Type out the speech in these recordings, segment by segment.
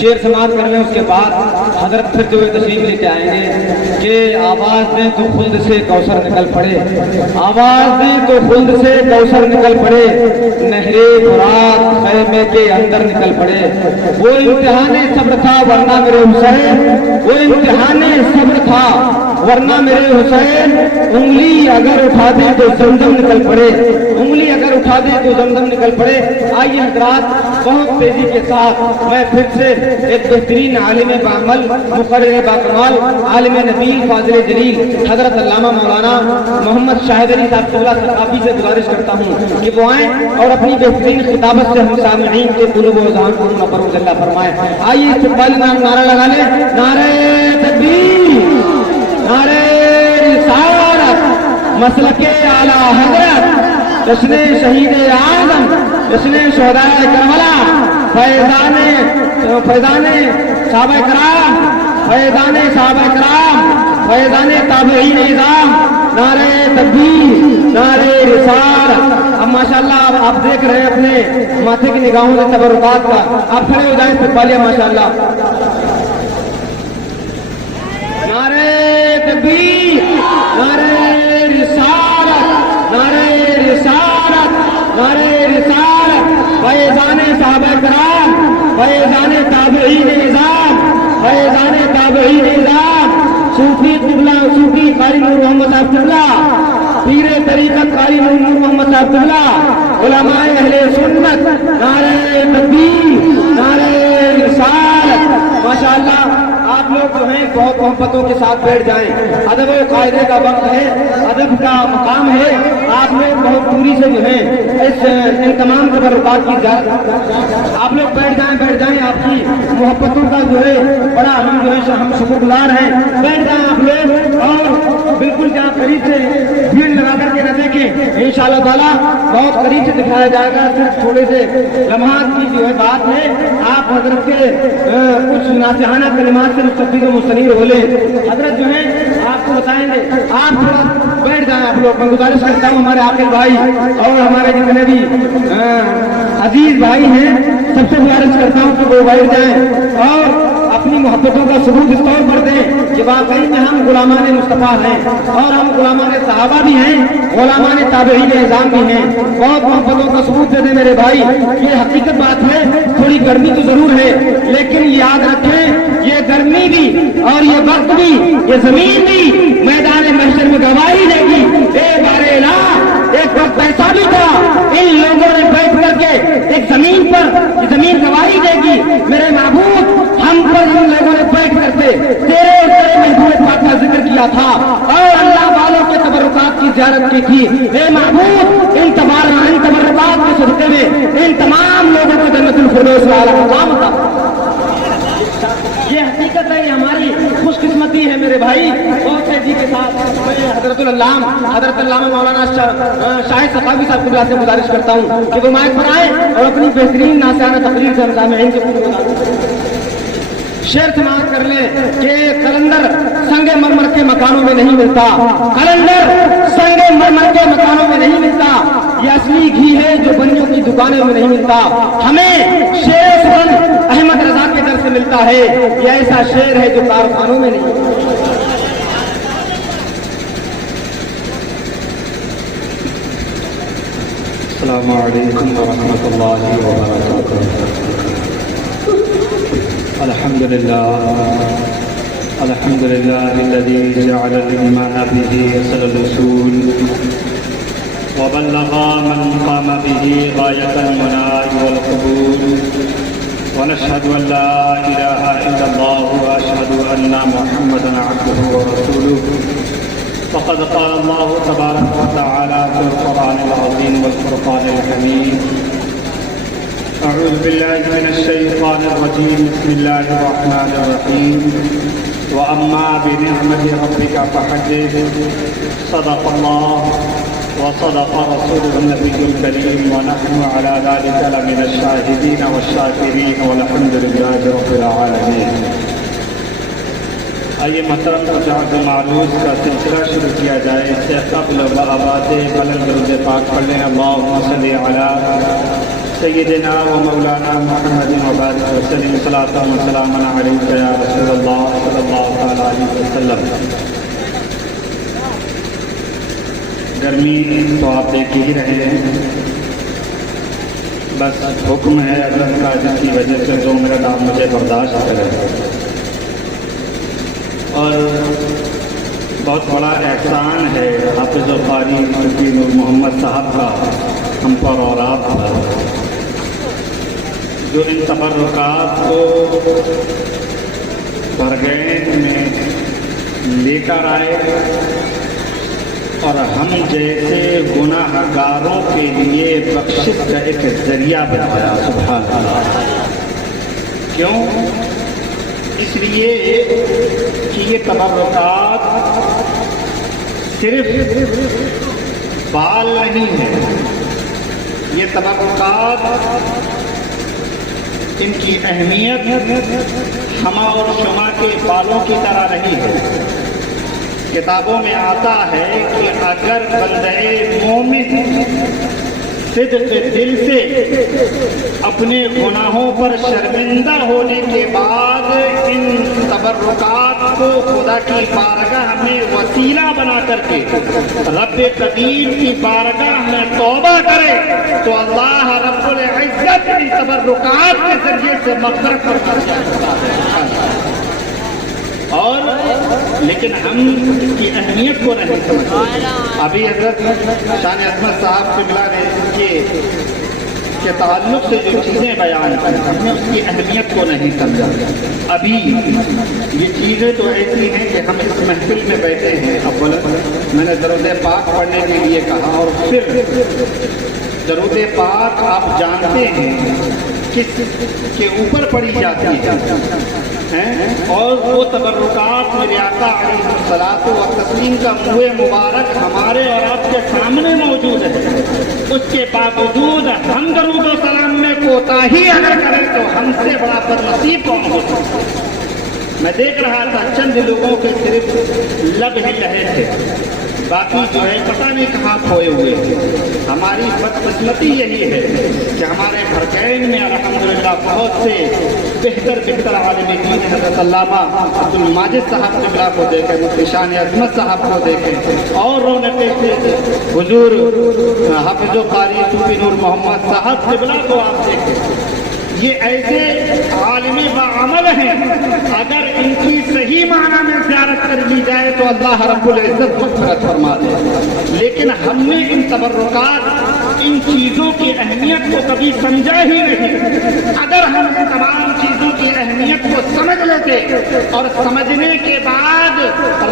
شعر سماعت کر لیں، اس کے بعد حضرت پھر جو تشریف لے کے آئیں گے کہ آواز دیں تو خلد سے کوثر نکل پڑے، آواز دیں تو خلد سے کوثر نکل پڑے، نہرے فرات خیمے کے اندر نکل پڑے۔ وہ امتحان صبر تھا ورنہ میرے حسین، وہ امتحان صبر تھا ورنہ میرے حسین، انگلی اگر اٹھا دیں تو زمزم نکل پڑے، انگلی اگر اٹھا دیں تو زمزم نکل پڑے۔ آئیے حضرات بہت تیزی کے ساتھ میں پھر سے ایک بہترین عالم بعمل، مقرر باکمال، عالم نبیل، فاضل جلیل حضرت علامہ مولانا محمد شاہد علی صاحب اللہ ثقافی سے گزارش کرتا ہوں کہ وہ آئیں اور اپنی بہترین خطابت سے ہم سامعین کے قلوب و اذہان کو منور اللہ فرمائے۔ آئیے استقبال نعرہ لگا لیں، نعرہ تکبیر، نعرہ رسالت، مسلک اعلی حضرت، جشن شہید اعظم، جشن شہدائے کربلا، فیضان صحابہ کرام، فیضان صحابہ کرام، فیضان تابعین نظام، نعرہ تکبیر، نعرہ رسالت۔ اب ماشاءاللہ آپ دیکھ رہے ہیں اپنے ماتھے کی نگاہوں سے تبرکات کا، آپ کھڑے ہو جائیں استقبالیہ ماشاءاللہ۔ نعرہ تکبیر، نعرہ رسالت، نعرہ رسالت، نعرہ رسالت، فیضان صحابہ کرام، فیضان تابعین نظام، فیضان تابعین نظام، صوفی قبلہ، صوفی قاری نور محمد صاحب قبلہ، پیر طریقت قاری نور محمد صاحب قبلہ، علماء اہل سنت، نعرہ تکبیر، نعرہ رسالت۔ ماشاءاللہ آپ لوگ جو ہیں بہت محبتوں کے ساتھ بیٹھ جائیں، ادب و قاعدے کا وقت ہے، ادب کا مقام ہے، آپ لوگ بہت دوری سے جو ہیں ان تمام تبرکات کی آپ لوگ بیٹھ جائیں، آپ کی محبتوں کا جو ہے بڑا ہم جو ہے ہم شکر گزار ہیں، بیٹھ جائیں آپ لوگ اور بالکل جہاں قریب سے بھیڑ لگا کر کے نہ دیکھیں، انشاءاللہ تعالیٰ بہت قریب سے دکھایا جائے گا، صرف تھوڑے سے لمحات کی جو ہے بات ہے، آپ حضرت کے کچھ ناصحانہ کلمات سے مستفید و مستنیر ہو لیں، حضرت جو ہیں آپ کو بتائیں گے، آپ تھوڑا بیٹھ جائیں آپ لوگ، میں گزارش کرتا ہوں ہمارے عاقل بھائی اور ہمارے جتنے بھی عزیز بھائی ہیں سب سے گزارش کرتا ہوں کہ وہ بیٹھ جائیں اور اپنی محبتوں کا ثبوت اس طور پر دیں کہ واقعی میں ہم غلامان مصطفیٰ ہیں اور ہم غلامان صحابہ بھی ہیں، غلامان تابعین نظام بھی ہیں، بہت محبتوں کا ثبوت دے دیں میرے بھائی، یہ حقیقت بات ہے، تھوڑی گرمی تو ضرور ہے لیکن یاد رکھیں یہ گرمی بھی اور یہ وقت بھی، یہ زمین بھی میدان محشر میں گواہی دے گی، ایک وقت ایسا بھی تھا ان لوگوں نے بیٹھ کر کے ایک زمین پر زمین گواہی دے گی، میرے محبوب ہم پر ان لوگوں نے بیٹھ کر کے تیرے محبوب پاک کا ذکر کیا تھا اور اللہ والوں کے تبرکات کی زیارت کی تھی، اے محبوب ان تبرکات کے صدقے میں ان تمام لوگوں کو جنت الفردوس والا مقام تھا۔ یہ حقیقت ہے، یہ ہماری خوش قسمتی ہے میرے بھائی۔ بہت تیزی کے ساتھ میں حضرت علامہ مولانا شاہد ثقافی صاحب کو سے گزارش کرتا ہوں کہ وہ مائک پر آئے اور اپنی بہترین ناصحانہ تقریر سے سامعین کے شعر سماعت کر لیں کہ قلندر سنگ مرمر کے مکانوں میں نہیں ملتا، قلندر سنگ مرمر کے مکانوں میں نہیں ملتا، یہ اصلی گھی ہے جو بنیوں کی دکانوں میں نہیں ملتا، ہمیں شعر سخن احمد رضا کے در سے ملتا ہے، یہ ایسا شعر ہے جو کارخانوں میں نہیں ملتا۔ السلام علیکم ورحمۃ اللہ وبرکاتہ۔ الحمد لله الذي جعل الإيمان به يسر الوصول وبلغ من قام به غاية المنال والقبول، ونشهد أن لا إله إلا الله وأشهد أن محمدا عبده ورسوله، فقد قال الله تبارك وتعالى في القرآن العظيم والفرقان الحميد: أعوذ بالله من الشيطان الرجيم، بسم الله الرحمن الرحيم، وأما بنعمة ربك فحدث، صدق الله وصدق رسوله النبي الكريم، ونحن على ذلك لمن الشاهدين والشاكرين، والحمد لله رب العالمين۔ آئیے محترم کچھ معروض کا سلسلہ شروع کیا جائے، اس سے قبل آواز بلند درود پاک پڑھ لیں، اللہم صلی علی سيدنا ومولانا محمد وبارك وسلم صلاة وسلاما عليك يا رسول الله صلى الله تعالى عليه وسلم. گرمی تو آپ دیکھ ہی رہے ہیں، بس حکم ہے حضرت کا جس کی وجہ سے 2 منٹ آپ مجھے برداشت کریں. اور بہت بڑا احسان ہے حافظ القاری صوفی نور محمد صاحب کا ہم پر اور آپ پر، جو ان تبرکات کو برگین میں لے کر آئے اور ہم جیسے گناہ گاروں کے لیے بخشش کا ایک ذریعہ بنایا. سبحان اللہ. کیوں؟ اس لیے کہ یہ تبرکات صرف بال نہیں ہے، یہ تبرکات ان کی اہمیت ہما اور شما کے بالوں کی طرح نہیں ہے. کتابوں میں آتا ہے کہ اگر بندہ مومن صدق دل سے اپنے گناہوں پر شرمندہ ہونے کے بعد ان تبرکات کو خدا کی بارگاہ میں وسیلہ بنا کر کے رب قدیر کی بارگاہ میں توبہ کرے تو اللہ رب العزت ان تبرکات کے ذریعے سے مغفرت کرتا ہے. اور لیکن ہم اس کی اہمیت کو نہیں سمجھتے. ابھی حضرت شان عظمت صاحب قبلہ نے اس کے تعلق سے جو چیزیں بیان کی ہم نے اس کی اہمیت کو نہیں سمجھا. ابھی یہ چیزیں تو ایسی ہیں کہ ہم اس محفل میں بیٹھے ہیں. اولا میں نے درود پاک پڑھنے کے لیے کہا، اور پھر درود پاک آپ جانتے ہیں کس کے اوپر پڑھی جاتی ہے، اور وہ تبرکات میرے آقا علیہ الصلوۃ والتسلیم کا منہ مبارک ہمارے اور آپ کے سامنے موجود ہے. اس کے باوجود ہم درود و سلام میں کوتاہی اگر کریں تو ہم سے بڑا بدنصیب کون ہو سکتا ہے. میں دیکھ رہا تھا چند لوگوں کے صرف لب ہل رہے تھے، باقی جو ہے پتہ نہیں کہاں کھوئے ہوئے. ہماری بدقسمتی یہی ہے کہ ہمارے بھرکین میں الحمدللہ بہت سے بہتر عالم دین حضرت علامہ عبد الماجد صاحب قبلہ کو دیکھیں، مفتی شان عظمت صاحب کو دیکھیں، اور رونقیں حضور حافظ القاری صوفی نور محمد صاحب قبلہ کو آپ دیکھیں. یہ ایسے عالم بعمل ہیں، اگر ان کی صحیح معنی میں زیارت کر لی جائے تو اللہ رب العزت مغفرت فرما دے. لیکن ہم نے ان تبرکات، ان چیزوں کی اہمیت کو کبھی سمجھا ہی نہیں. اگر ہم ان تمام چیزوں کی اہمیت کو سمجھ لیتے اور سمجھنے کے بعد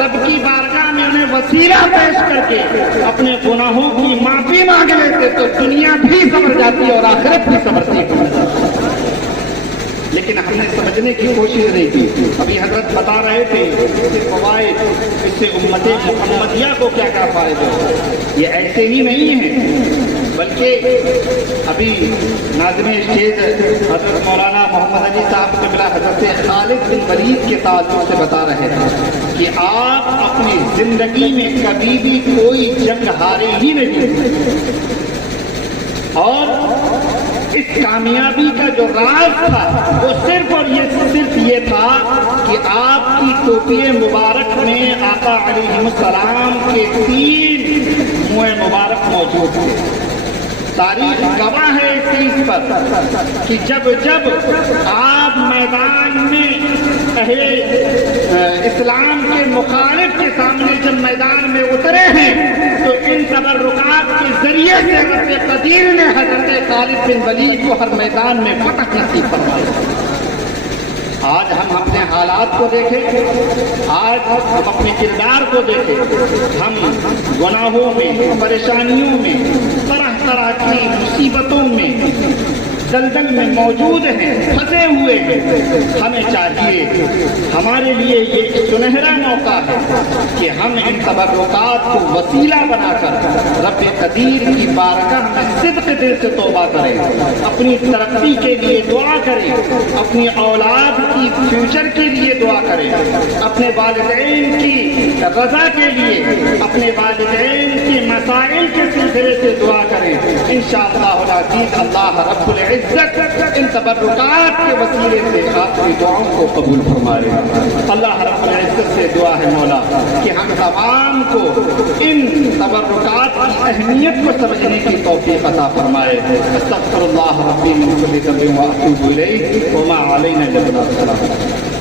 رب کی بارگاہ میں انہیں وسیلہ پیش کر کے اپنے گناہوں کی معافی مانگ لیتے تو دنیا بھی سمجھ جاتی اور آخرت بھی سمجھتی. لیکن ہم نے سمجھنے کی کوشش نہیں کی. ابھی حضرت بتا رہے تھے اس سے فوائد، اس سے امت محمدیہ کو کیا کیا فائدے. یہ ایسے ہی نہیں ہیں، بلکہ ابھی ناظم اسٹیج حضرت مولانا محمد علی صاحب قبلہ حضرت خالد بن ولید کے تعلق سے بتا رہے تھے کہ آپ اپنی زندگی میں کبھی بھی کوئی جنگ ہارے ہی نہیں، اور اس کامیابی کا جو راز تھا وہ صرف یہ تھا کہ آپ کی ٹوپی مبارک میں آقا علیہ السلام کے 3 منہ مبارک موجود تھے. تاریخ گواہ ہے اس چیز پر کہ جب آپ میدان میں اہل اسلام کے مخالف کے سامنے جب میدان میں اترے ہیں تو ان تبرکات کے ذریعے سے رب قدیر نے حضرت خالد بن ولید کو ہر میدان میں فتح نصیب فرمایا. آج ہم اپنے حالات کو دیکھیں، آج ہم اپنے کردار کو دیکھیں، ہم گناہوں میں، پریشانیوں میں، طرح طرح کی مصیبتوں میں دلدل میں موجود ہیں، پھنسے ہوئے ہیں، ہمیں چاہیے، ہمارے لیے یہ سنہرا موقع ہے کہ ہم ان تبرکات کو وسیلہ بنا کر رب قدیر کی بارگاہ میں صدق دل سے توبہ کریں، اپنی ترقی کے لیے دعا کریں، اپنی اولاد کی فیوچر کے لیے دعا کریں، اپنے والدین کی رضا کے لیے، اپنے والدین کے مسائل کے سلسلے سے دعا کریں۔ انشاءاللہ العزیز اللہ رب العزت ان تبرکات کے وسیلے سے آپ کی دعاؤں کو قبول فرمائے۔ اللہ رب العزت سے دعا ہے مولا کہ ہم تمام کو ان تبرکات کی اہمیت کو سمجھنے کی توفیق عطا فرمائے۔ استغفر اللہ ربی من کل ذنب واتوب الیہ وما علینا الا البلاغ۔